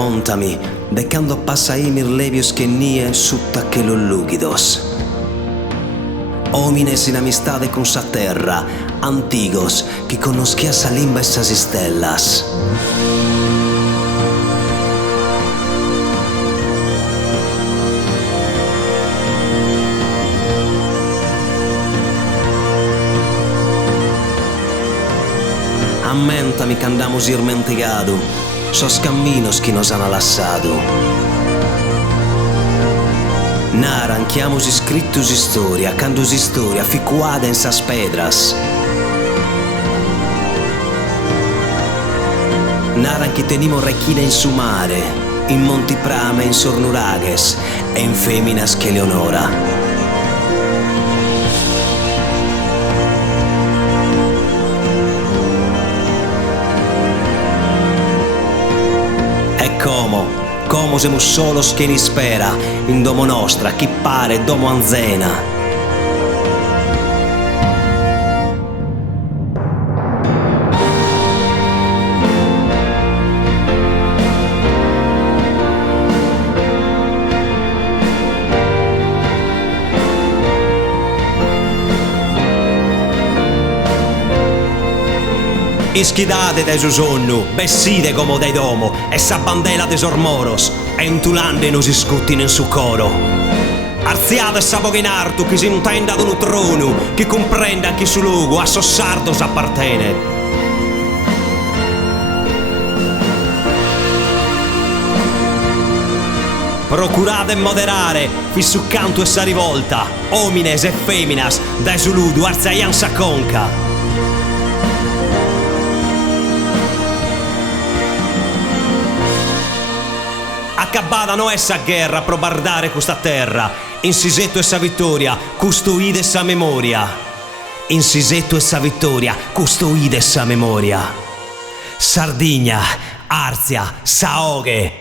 contami de quando passaí mir levios que nie sutta che lo lúgidos. Homines in amistade con sa terra, antigos, que conosquia sa limba e sas estellas. Ammentami que andamos ir mentigado, sos caminos que nos han alassado. Naran que hemos escritos historia, candos historia ficuada en sas pedras. Naran que tenimo requina en su mare, in monti prame, in sornuragues, e in feminas che Leonora. Como semus solos che ni spera, in domo nostra, chi pare domo anzena. Ischidate de su sonnu, besside como dei domo, e sa bandela de sormoros, entulande nos iscuttino in su coro. Arziate sa poco in artu, chi si intenda ad un trono, chi comprenda chi su luogo a sossardo s'appartene. Procurate moderare, fi su canto e sa rivolta, homines e feminas, dai su ludo arzaian sa conca. Accabada no essa guerra pro bardare questa terra, insisetto essa vittoria, custoide essa memoria. Insisetto essa vittoria, custoide essa memoria. Sardigna, Arzia, Saoghe.